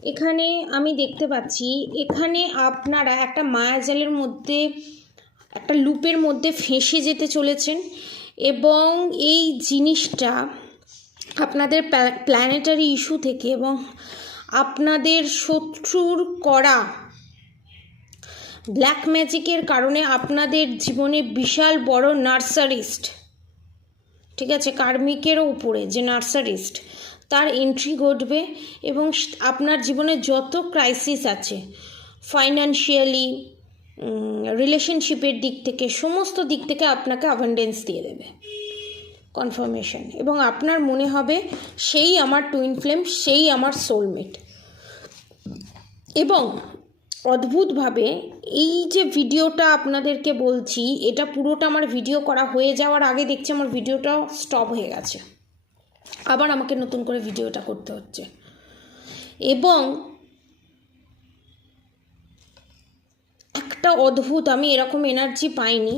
এখানে আমি দেখতে পাচ্ছি, এখানে আপনারা একটা মায়াজালের মধ্যে, একটা লুপের মধ্যে ফেঁসে যেতে চলেছেন এবং এই জিনিসটা আপনাদের প্ল্যানেটারি ইস্যু থেকে এবং আপনাদের শত্রুর করা ব্ল্যাক ম্যাজিকের কারণে আপনাদের জীবনে বিশাল বড় নার্সারিস্ট ঠিক আছে, কার্মিকেরও উপরে যে নার্সারিস্ট তার এন্ট্রি ঘটবে এবং আপনার জীবনে যত ক্রাইসিস আছে ফাইন্যান্সিয়ালি রিলেশনশিপের দিক থেকে, সমস্ত দিক থেকে আপনাকে অ্যাভেন্ডেন্স দিয়ে দেবে। কনফার্মেশন এবং আপনার মনে হবে, সেই আমার টুইন ফ্লেম সেই আমার সোলমেট এবং অদ্ভুতভাবে এই যে ভিডিওটা আপনাদেরকে বলছি, এটা পুরোটা আমার ভিডিও করা হয়ে যাওয়ার আগে দেখছি, আমার ভিডিওটা স্টপ হয়ে গেছে। আবার আমাকে নতুন করে ভিডিওটা করতে হচ্ছে। এবং একটা অদ্ভুত, আমি এরকম এনার্জি পাইনি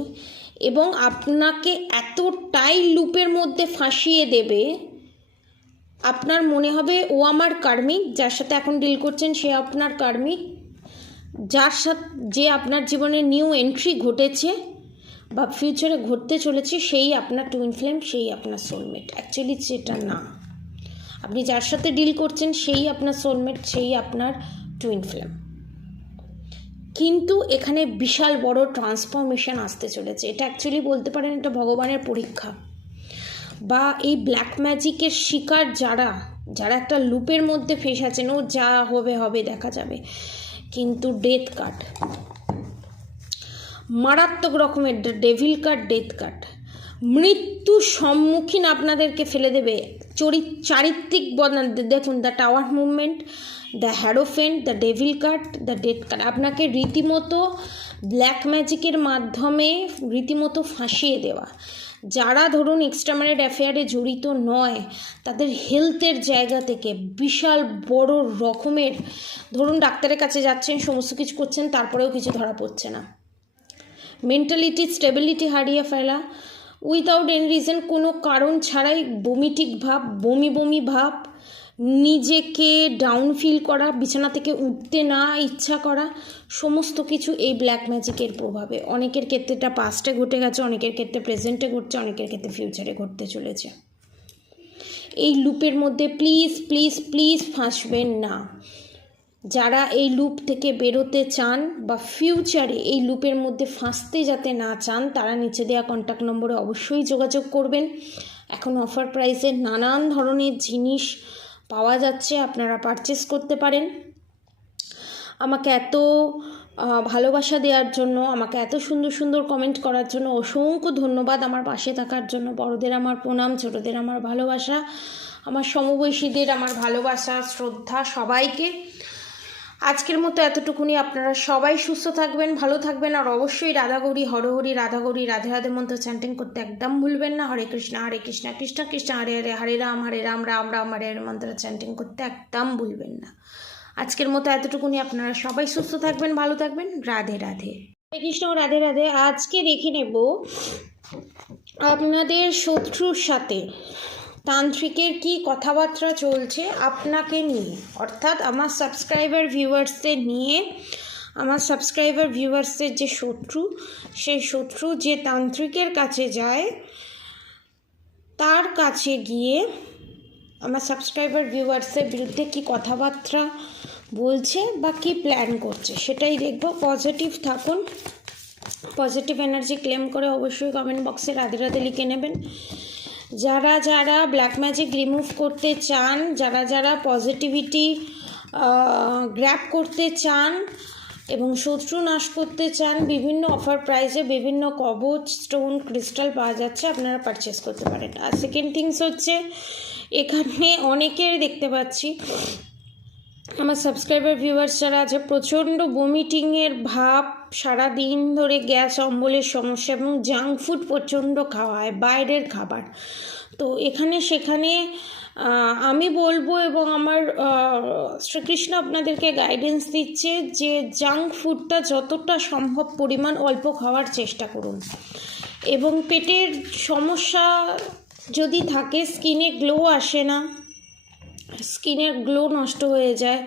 এবং আপনাকে এতটাই লুপের মধ্যে ফাঁসিয়ে দেবে, আপনার মনে হবে ও আমার কার্মিক যার সাথে এখন ডিল করছেন সে আপনার কার্মিক যার সাথে, যে আপনার জীবনে নিউ এন্ট্রি ঘটেছে বা ফিউচারে ঘটতে চলেছে, সেই আপনার টুইন ফ্লেম সেই আপনার সোলমেট অ্যাকচুয়ালি সেটা না। আপনি যার সাথে ডিল করছেন, সেই আপনার সোলমেট সেই আপনার টুইন ফ্লেম কিন্তু এখানে বিশাল বড় ট্রান্সফরমেশন আসতে চলেছে। এটা অ্যাকচুয়ালি বলতে পারেন, এটা ভগবানের পরীক্ষা। বা এই ব্ল্যাক ম্যাজিকের শিকার যারা যারা একটা লুপের মধ্যে ফেসে আছেন, ও যা হবে হবে দেখা যাবে। কিন্তু ডেথ কার্ড মারাত্মক রকমের ডেভিল কার্ড ডেথ কার্ড মৃত্যু সম্মুখীন আপনাদেরকে ফেলে দেবে। চরিত চারিত্রিক বদনাম। দেখুন the tower movement the hierophant the devil card the death card আপনাকে রীতিমতো ব্ল্যাক ম্যাজিকের মাধ্যমে রীতিমতো ফাঁসিয়ে দেওয়া। যারা ধরুন এক্সট্রাম্যারিড অ্যাফেয়ারে জড়িত নয়, তাদের হেলথের জায়গা থেকে বিশাল বড় রকমের, ধরুন ডাক্তারের কাছে যাচ্ছেন, সমস্ত কিছু করছেন, তারপরেও কিছু ধরা পড়ছে না। মেন্টালিটি, স্টেবিলিটি হারিয়ে ফেলা। উইথাউট এনি রিজন, কোনো কারণ ছাড়াই বমিটিক ভাব, বমি বমি ভাব, নিজেকে ডাউন ফিল করা, বিছানা থেকে উঠতে না ইচ্ছা করা, সমস্ত কিছু এই ব্ল্যাক ম্যাজিকের প্রভাবে। অনেকের ক্ষেত্রে এটা পাস্টে ঘটে গেছে, অনেকের ক্ষেত্রে প্রেজেন্টে ঘটছে, অনেকের ক্ষেত্রে ফিউচারে ঘটতে চলেছে। এই লুপের মধ্যে প্লিজ প্লিজ প্লিজ ফাঁসবেন না। যারা এই লুপ থেকে বেরোতে চান বা ফিউচারে এই লুপের মধ্যে ফাঁসতে যাতে না চান, তারা নিচে দেওয়া কন্ট্যাক্ট নম্বরে অবশ্যই যোগাযোগ করবেন। এখন অফার প্রাইসে নানান ধরনের জিনিস পাওয়া যাচ্ছে, আপনারা পারচেস করতে পারেন। আমাকে এত ভালোবাসা দেওয়ার জন্য, আমাকে এত সুন্দর সুন্দর কমেন্ট করার জন্য অসংখ্য ধন্যবাদ আমার পাশে থাকার জন্য। বড়দের আমার প্রণাম, ছোটদের আমার ভালোবাসা, আমার সমবয়সীদের আমার ভালোবাসা, শ্রদ্ধা সবাইকে। আজকের মতো এতটুকুনি। আপনারা সবাই সুস্থ থাকবেন, ভালো থাকবেন, আর অবশ্যই রাধাগৌরী, হরহরি রাধাগৌরী, রাধে রাধে মন্ত্র চ্যান্টিং করতে একদম ভুলবেন না। হরে কৃষ্ণ হরে কৃষ্ণ কৃষ্ণ কৃষ্ণ, হরে হরে হরে রাম হরে রাম রাম রাম, হরে হরে মন্ত্র চ্যান্টিং করতে একদম ভুলবেন না। আজকের মতো এতটুকুনি। আপনারা সবাই সুস্থ থাকবেন, ভালো থাকবেন। রাধে রাধে। হরে কৃষ্ণ, রাধে রাধে। আজকে দেখে নেব আপনাদের শত্রুর সাথে। তান্ত্রিকের কি কথাবার্তা চলছে আপনাকে নিয়ে? অর্থাৎ আমার সাবস্ক্রাইবার ভিউয়ার্সদের নিয়ে, আমার সাবস্ক্রাইবার ভিউয়ার্সদের যে শত্রু, সেই শত্রু যে তান্ত্রিকের কাছে যায়, তার কাছে গিয়ে আমার সাবস্ক্রাইবার ভিউয়ার্সের বিরুদ্ধে কি কথাবার্তা বলছে বা কি প্ল্যান করছে, সেটাই দেখব। পজিটিভ থাকুন। পজিটিভ এনার্জি ক্লেম করে অবশ্যই কমেন্ট বক্সে রাধে রাধে লিখে নেবেন। যারা যারা ব্ল্যাক ম্যাজিক রিমুভ করতে চান, যারা যারা পজিটিভিটি গ্র্যাপ করতে চান এবং শত্রু নাশ করতে চান, বিভিন্ন অফার প্রাইসে বিভিন্ন কবচ স্টোন ক্রিস্টাল পাওয়া যাচ্ছে, আপনারা পারচেস করতে পারেন। আর সেকেন্ড থিংস হচ্ছে, এখানে অনেকের দেখতে পাচ্ছি আমার সাবস্ক্রাইবার ভিউয়ার্স যারা আছে, প্রচণ্ড বমিটিংয়ের ভাব সারা দিন ধরে গ্যাস অম্বলের সমস্যা এবং জাঙ্ক ফুড প্রচণ্ড খাওয়া হয়, বাইরের খাবার। তো এখানে সেখানে আমি বলব এবং আমার শ্রীকৃষ্ণ আপনাদেরকে গাইডেন্স দিচ্ছে যে জাঙ্ক ফুডটা যতটা সম্ভব পরিমাণ অল্প খাওয়ার চেষ্টা করুন। এবং পেটের সমস্যা যদি থাকে স্কিনে গ্লো আসে না স্কিনের গ্লো নষ্ট হয়ে যায়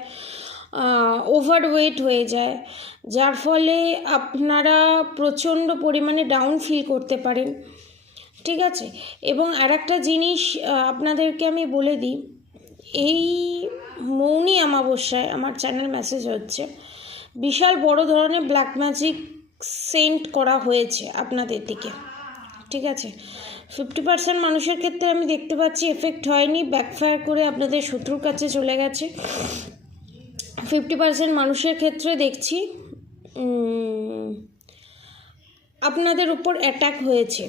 ওভারওয়েট হয়ে যায়, যার ফলে আপনারা প্রচণ্ড পরিমাণে ডাউন ফিল করতে পারেন, ঠিক আছে? এবং আর একটা জিনিস আপনাদেরকে আমি বলে দিই, এই মৌনি অমাবস্যায় আমার চ্যানেল মেসেজ হচ্ছে, বিশাল বড় ধরনের ব্ল্যাক ম্যাজিক সেন্ট করা হয়েছে আপনাদের দিকে, ঠিক আছে? ফিফটি পার্সেন্ট মানুষের ক্ষেত্রে আমি দেখতে পাচ্ছি এফেক্ট হয়নি ব্যাকফায়ার করে আপনাদের শত্রুর কাছে চলে গেছে। ফিফটি পার্সেন্ট মানুষের ক্ষেত্রে দেখছি আপনাদের উপর অ্যাটাক হয়েছে।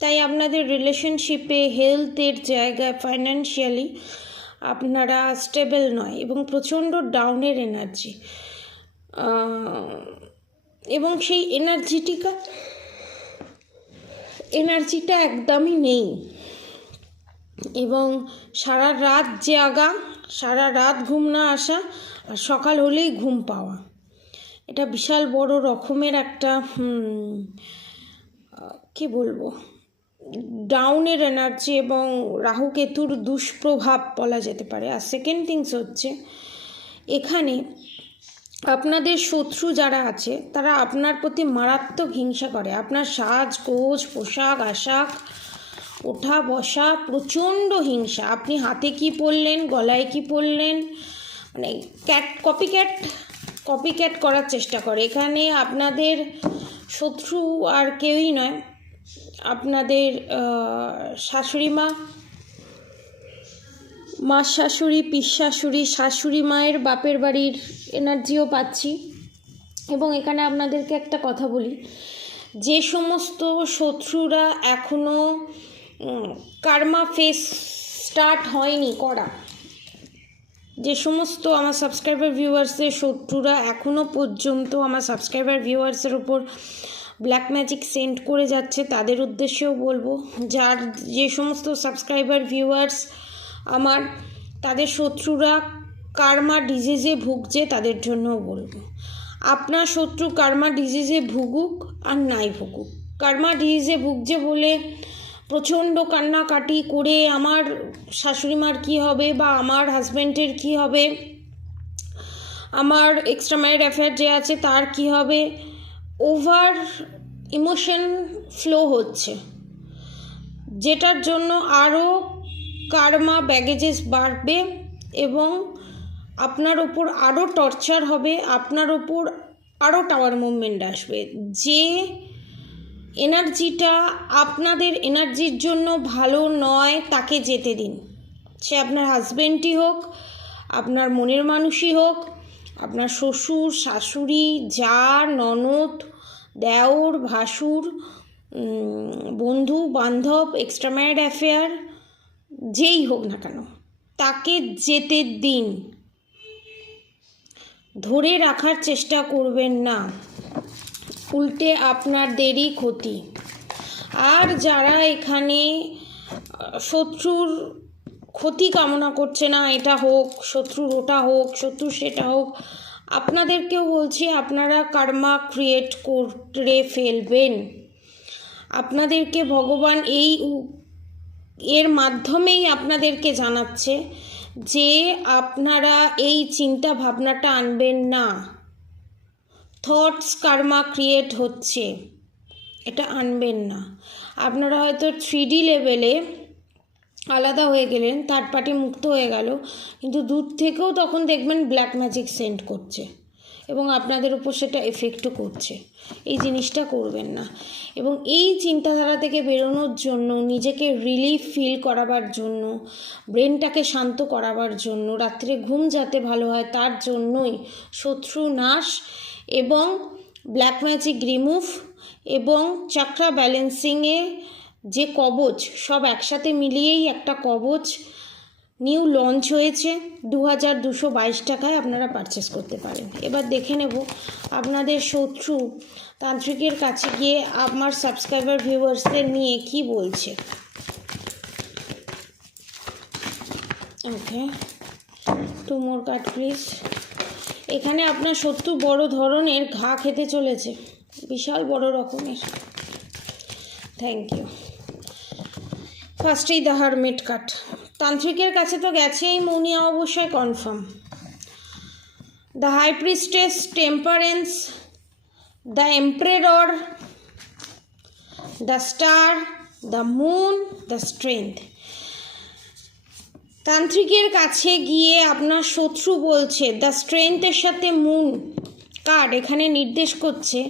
তাই আপনাদের রিলেশনশিপে হেলথের জায়গায় ফাইন্যান্সিয়ালি আপনারা স্টেবল নয় এবং প্রচণ্ড ডাউনের এনার্জি এবং সেই এনার্জিটিকা এনার্জিটা একদমই নেই। এবং সারা রাত জাগা, সারা রাত ঘুম না আসা আর সকাল হলেই ঘুম পাওয়া। এটা বিশাল বড় রকমের একটা কি বলব, ডাউনের এনার্জি এবং রাহু কেতুর দুষ্প্রভাব বলা যেতে পারে। আর সেকেন্ড থিংস হচ্ছে, এখানে আপনাদের শত্রু যারা আছে, তারা আপনার প্রতি মারাত্মক হিংসা করে। আপনার সাজ, কোজ, পোশাক, আশাক, ওঠা, বসা, প্রচণ্ড হিংসা। আপনি হাতে কি পরলেন, গলায় কি পরলেন মানে cat copy cat copy cat করার চেষ্টা করে। এখানে আপনাদের শত্রু আর কেউই নয়। আপনাদের শাশুড়ি মা মা শাশুড়ি, পিস শাশুড়ি শাশুড়ি মায়ের বাপের বাড়ির এনার্জিও পাচ্ছি। এবং এখানে আপনাদেরকে একটা কথা বলি। যে সমস্ত শত্রুরা এখনও কার্মা ফেস স্টার্ট হয়নি করা। যে সমস্ত আমার সাবস্ক্রাইবার ভিউয়ার্সের শত্রুরা এখনও পর্যন্ত আমার সাবস্ক্রাইবার ভিউয়ার্সের ওপর ব্ল্যাক ম্যাজিক সেন্ড করে যাচ্ছে, তাদের উদ্দেশ্যেও বলব। যার যে সমস্ত সাবস্ক্রাইবার ভিউয়ার্স আমার, তাদের শত্রুরা কার্মা ডিজিজে ভুগছে তাদের জন্যও বলব। আপনার শত্রু কার্মা ডিজিজে ভুগুক আর নাই ভুগুক। কার্মা ডিজিজে ভুগছে বলে প্রচণ্ড কান্নাকাটি করে আমার শাশুড়ি মার কী হবে বা আমার হাজব্যান্ডের কী হবে, আমার এক্সট্রা ম্যারিড অ্যাফেয়ার যে আছে তার কি হবে ওভার ইমোশন ফ্লো হচ্ছে। যেটার জন্য আরও কার্মা ব্যাগেজেস বাড়বে এবং আপনার ওপর আরও টর্চার হবে, আপনার ওপর আরও টাওয়ার মুভমেন্ট আসবে। যে এনার্জিটা আপনাদের এনার্জির জন্য ভালো নয়, তাকে যেতে দিন। সে আপনার হাজব্যান্ডই হোক, আপনার মনের মানুষই হোক, আপনার শ্বশুর, শাশুড়ি যা ননদ, দেওর, ভাসুর বন্ধু, বান্ধব এক্সট্রা ম্যারিড অ্যাফেয়ার যেই হোক না কেন, তাকে যেতে দিন। ধরে রাখার চেষ্টা করবেন না। উল্টে আপনাদেরই ক্ষতি। আর যারা এখানে শত্রুর ক্ষতি কামনা করছে না, এটা হোক, শত্রুর ওটা হোক শত্রু সেটা হোক, আপনাদেরকেও বলছি, আপনারা কার্মা ক্রিয়েট করে ফেলবেন। আপনাদেরকে ভগবান এই এর মাধ্যমেই আপনাদেরকে জানাচ্ছে। যে আপনারা এই চিন্তা ভাবনাটা আনবেন না। থটস কার্মা ক্রিয়েট হচ্ছে। এটা আনবেন না। আপনারা হয়তো থ্রি ডি লেভেলে আলাদা হয়ে গেলেন থার্ড পার্টি মুক্ত হয়ে গেল, কিন্তু দূর থেকেও তখন দেখবেন ব্ল্যাক ম্যাজিক সেন্ড করছে। এবং আপনাদের উপর সেটা এফেক্টও করছে। এই জিনিসটা করবেন না। এবং এই চিন্তাধারা থেকে বেরোনোর জন্য, নিজেকে রিলিফ ফিল করাবার জন্য ব্রেনটাকে শান্ত করাবার জন্য, রাত্রে ঘুম যাতে ভালো হয় তার জন্যই শত্রু নাশ এবং ব্ল্যাক ম্যাজিক রিমুভ এবং চাকরা ব্যালেন্সিংয়ে যে কবচ, সব একসাথে মিলিয়েই একটা কবচ নিউ লঞ্চ হয়েছে দু হাজার দুশো বাইশ টাকায় আপনারা পারচেস করতে পারেন। এবার দেখে নেব আপনাদের শত্রু তান্ত্রিকের কাছে গিয়ে আমার সাবস্ক্রাইবার ভিউয়ার্সদের নিয়ে কি বলছে। Okay two more card please এখানে আপনার শত্রু বড় ধরনের ঘা খেতে চলেছে, বিশাল বড় রকমের। থ্যাংক ইউ ফার্স্টেই দ্য হারমেট কাট তান্ত্রিকের কাছে তো গেছেই মৌনি অবশ্যই confirm the high priestess temperance the এম্পারের the star the moon the strength তান্ত্রিকের কাছে গিয়ে আপনার শত্রু বলছে দ্য স্ট্রেংথের সাথে মুন কার্ড এখানে নির্দেশ করছে,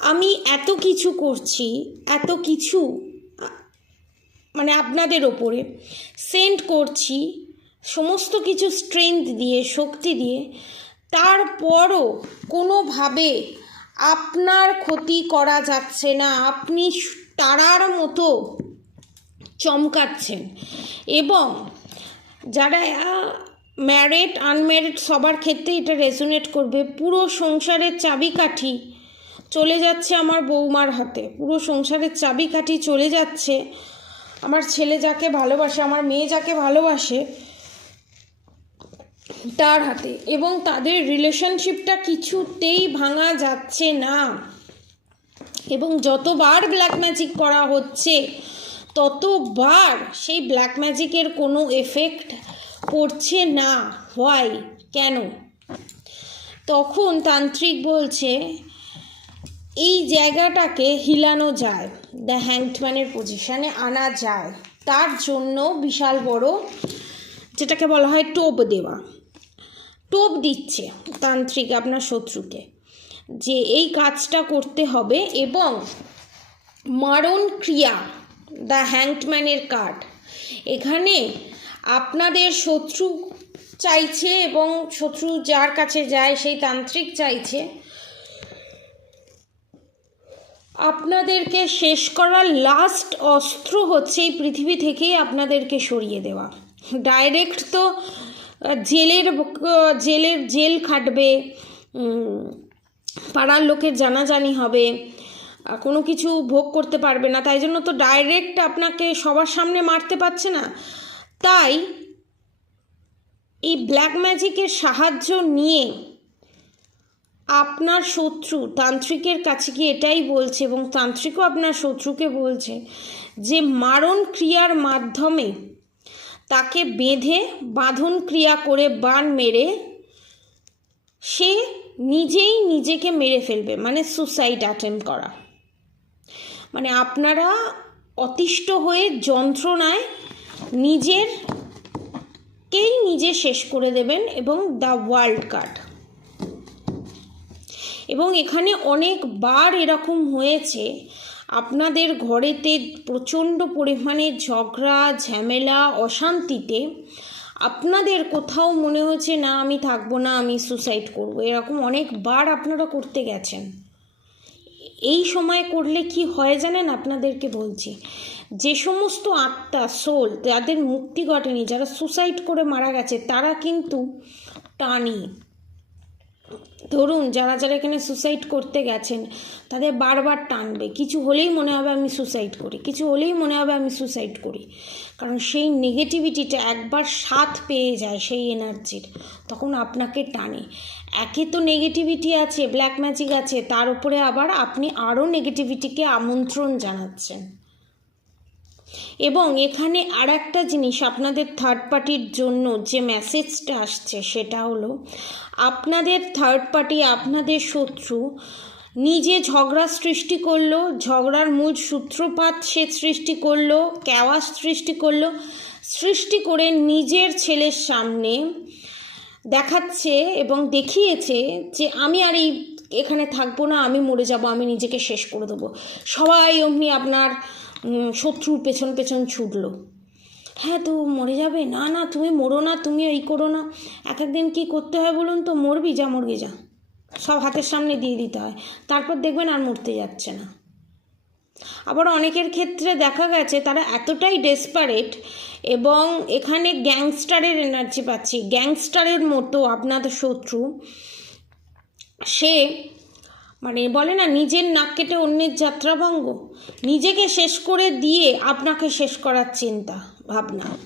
আমি এত কিছু করছি, এত কিছু আপনাদের ওপরে সেন্ড করছি সমস্ত কিছু স্ট্রেংথ দিয়ে, শক্তি দিয়ে। তারপরও কোনোভাবে আপনার ক্ষতি করা যাচ্ছে না। আপনি তারার মতো চমকাচ্ছেন। এবং যারা ম্যারিড আনম্যারিড সবার ক্ষেত্রে এটা রেজোনেট করবে। পুরো সংসারের চাবিকাঠি চলে যাচ্ছে আমার বৌমার হাতে। পুরো সংসারের চাবিকাঠি চলে যাচ্ছে। আমার ছেলে যাকে ভালোবাসে, আমার মেয়ে যাকে ভালোবাসে, তার হাতে। এবং তাদের রিলেশনশিপটা কিছুতেই ভাঙা যাচ্ছে না। এবং যতবার ব্ল্যাক ম্যাজিক করা হচ্ছে, ততবার সেই ব্ল্যাক ম্যাজিকের কোনো এফেক্ট পড়ছে না। হোয়াই কেন? তখন তান্ত্রিক বলছে এই জায়গাটাকে হিলানো যায় দ্য হ্যাংডম্যানের পজিশানে আনা যায়। তার জন্য বিশাল বড় যেটাকে বলা হয় টোপ দেওয়া। টোপ দিচ্ছে তান্ত্রিক আপনার শত্রুকে যে এই কাজটা করতে হবে এবং মারণ ক্রিয়া দ্য হ্যাংডম্যানের কার্ড এখানে আপনাদের শত্রু চাইছে এবং শত্রু যার কাছে যায়, সেই তান্ত্রিক চাইছে। আপনাদেরকে শেষ করার লাস্ট অস্ত্র হচ্ছে এই পৃথিবী থেকেই আপনাদেরকে সরিয়ে দেওয়া। ডাইরেক্ট তো জেলের জেলের জেল খাটবে পাড়ার লোকের জানাজানি হবে কোনো কিছু ভোগ করতে পারবে না, তাই জন্য তো ডাইরেক্ট আপনাকে সবার সামনে মারতে পারছে না। তাই এই ব্ল্যাক ম্যাজিকের সাহায্য নিয়ে আপনার শত্রু, তান্ত্রিকের কাছে গিয়ে এটাই বলছে এবং তান্ত্রিকও আপনার শত্রুকে বলছে যে মারণ ক্রিয়ার মাধ্যমে তাকে বেঁধে বাঁধন ক্রিয়া করে বান মেরে সে নিজেই নিজেকে মেরে ফেলবে মানে সুসাইড অ্যাটেম্প করা। মানে আপনারা অতিষ্ঠ হয়ে যন্ত্রণায় নিজের কেই নিজে শেষ করে দেবেন এবং দ্য ওয়ার্ল্ড কার্ড এবং এখানে অনেকবার এরকম হয়েছে। আপনাদের ঘরেতে প্রচণ্ড পরিমাণে ঝগড়া, ঝামেলা, অশান্তিতে আপনাদের কোথাও মনে হচ্ছে না, আমি থাকব না, আমি সুসাইড করব। এরকম অনেকবার আপনারা করতে গেছেন। এই সময় করলে কি হয় জানেন? আপনাদেরকে বলছি, যে সমস্ত আত্মা সোল যাদের মুক্তি ঘটেনি, যারা সুসাইড করে মারা গেছে, তারা কিন্তু টানি। ধরুন যারা যারা এখানে সুসাইড করতে গেছেন, তাদের বারবার টানবে। কিছু হলেই মনে হবে আমি সুসাইড করি, কিছু হলেই মনে হবে আমি সুসাইড করি। কারণ সেই নেগেটিভিটিটা একবার সাথ পেয়ে যায় সেই এনার্জির তখন আপনাকে টানে। একে তো নেগেটিভিটি আছে ব্ল্যাক ম্যাজিক আছে, তার উপরে আবার আপনি আরও নেগেটিভিটিকে আমন্ত্রণ জানাচ্ছেন। এবং এখানে আর একটা জিনিস আপনাদের থার্ড পার্টির জন্য যে মেসেজটা আসছে সেটা হলো, আপনাদের থার্ড পার্টি আপনাদের শত্রু নিজে ঝগড়া সৃষ্টি করল, ঝগড়ার মূল সূত্রপাত সে সৃষ্টি করল ক্যাওয়াস সৃষ্টি করল, সৃষ্টি করে নিজের ছেলের সামনে দেখাচ্ছে এবং দেখিয়েছে যে আমি আর এই এখানে থাকব না, আমি মরে যাব, আমি নিজেকে শেষ করে দেবো। সবাই অমনি আপনার শত্রুর পেছন পেছন ছুটলো। হ্যাঁ তো মরে যাবে? না না, তুমি মরো না, তুমি এই করো না। এক একদিন কী করতে হয় বলুন তো? মরবি? যা মরবি যা। সব হাতের সামনে দিয়ে দিতে হয়। তারপর দেখবেন আর মরতে যাচ্ছে না। আবার অনেকের ক্ষেত্রে দেখা গেছে, তারা এতটাই ডেসপারেট এবং এখানে গ্যাংস্টারের এনার্জি পাচ্ছি। গ্যাংস্টারের মতো আপনাদের শত্রু, সে মানে বলে না, নিজের নাক কেটে অন্যের যাত্রাভঙ্গ। নিজেকে শেষ করে দিয়ে আপনাকে শেষ করার চিন্তা, ভাবনা।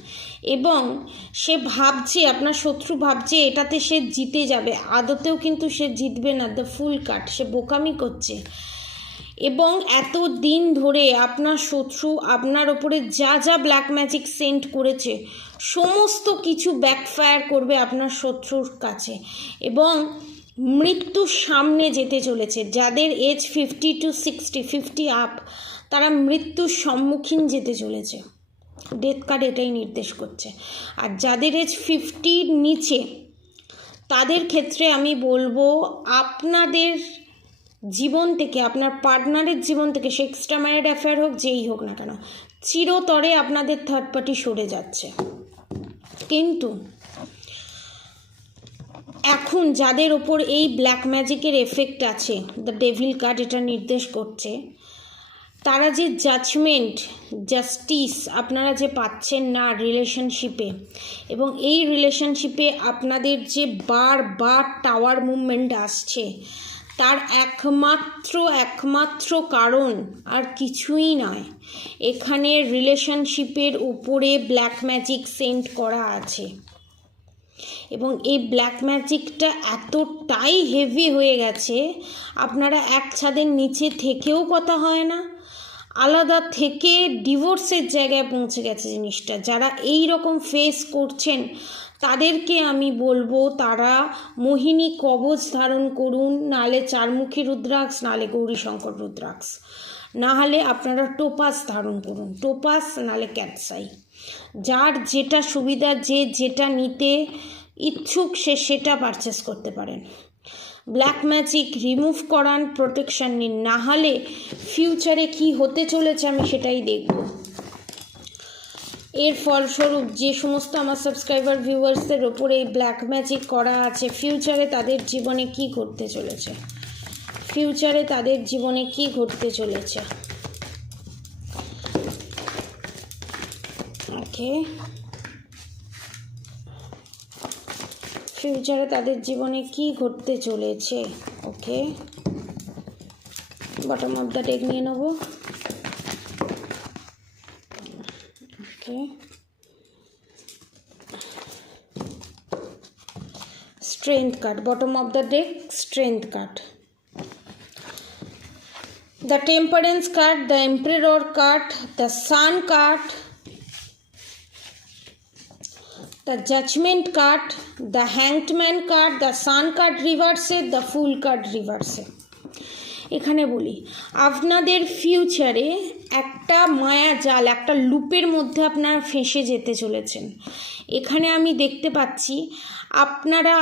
এবং সে ভাবছে, আপনার শত্রু ভাবছে, এটাতে সে জিতে যাবে। আদতেও কিন্তু সে জিতবে না দ্য ফুল কাট সে বোকামি করছে। এবং এত দিন ধরে আপনার শত্রু আপনার ওপরে যা যা ব্ল্যাক ম্যাজিক সেন্ট করেছে, সমস্ত কিছু ব্যাকফায়ার করবে আপনার শত্রুর কাছে। এবং মৃত্যুর সামনে যেতে চলেছে। যাদের age fifty to sixty fifty up তারা মৃত্যুর সম্মুখীন যেতে চলেছে। ডেথ কার্ড এটাই নির্দেশ করছে। আর যাদের এজ ফিফটির নিচে, তাদের ক্ষেত্রে আমি বলব, আপনাদের জীবন থেকে, আপনার পার্টনারের জীবন থেকে, সে এক্সট্রা ম্যারিড অ্যাফেয়ার হোক, যেই হোক না কেন, চিরতরে আপনাদের থার্ড পার্টি সরে যাচ্ছে। কিন্তু এখন যাদের ওপর এই ব্ল্যাক ম্যাজিকের এফেক্ট আছে দ্য ডেভিল কার্ড এটা নির্দেশ করছে, তারা যে জাজমেন্ট জাস্টিস আপনারা যে পাচ্ছেন না রিলেশনশিপে এবং এই রিলেশনশিপে আপনাদের যে বার বার টাওয়ার মুভমেন্ট আসছে, তার একমাত্র একমাত্র কারণ আর কিছুই নয়, এখানে রিলেশনশিপের উপরে ব্ল্যাক ম্যাজিক সেন্ট করা আছে। এবং এই ব্ল্যাক ম্যাজিকটা এতটাই হেভি হয়ে গেছে, আপনারা এক ছাদের নিচে থেকেও কথা হয় না। আলাদা থেকে ডিভোর্সের জায়গায় পৌঁছে গেছে জিনিসটা। যারা এই রকম ফেস করছেন, তাদেরকে আমি বলব তারা মোহিনী কবচ ধারণ করুন, নালে চারমুখী রুদ্রাক্ষ, নালে গৌরীশঙ্কর রুদ্রাক্ষ। নাহলে আপনারা টোপাস ধারণ করুন, টোপাস, নালে ক্যাটসাই যার যেটা সুবিধা, যে যেটা নিতে ইচ্ছুক, সে সেটা পারচেস করতে পারেন। ব্ল্যাক ম্যাজিক রিমুভ করান প্রোটেকশান নিন। না হলে ফিউচারে কি হতে চলেছে আমি সেটাই দেখব। এর ফলস্বরূপ যে সমস্ত আমার সাবস্ক্রাইবার ভিউয়ার্সদের ওপরে এই ব্ল্যাক ম্যাজিক করা আছে ফিউচারে তাদের জীবনে কি ঘটতে চলেছে? ফিউচারে তাদের জীবনে কি ঘটতে চলেছে? ওকে ফিউচারে তাদের জীবনে কি ঘটতে চলেছে? Okay bottom of the deck নিয়ে নেব। Okay strength card bottom of the deck strength card the temperance card, the emperor card, the sun card the judgment card the hanged man card the sun card reverse the fool card reverse এখানে বলি আপনাদের ফিউচারে একটা মায়া জাল একটা লুপের মধ্যে আপনারা ফেঁসে যেতে চলেছেন এখানে আমি দেখতে পাচ্ছি আপনারা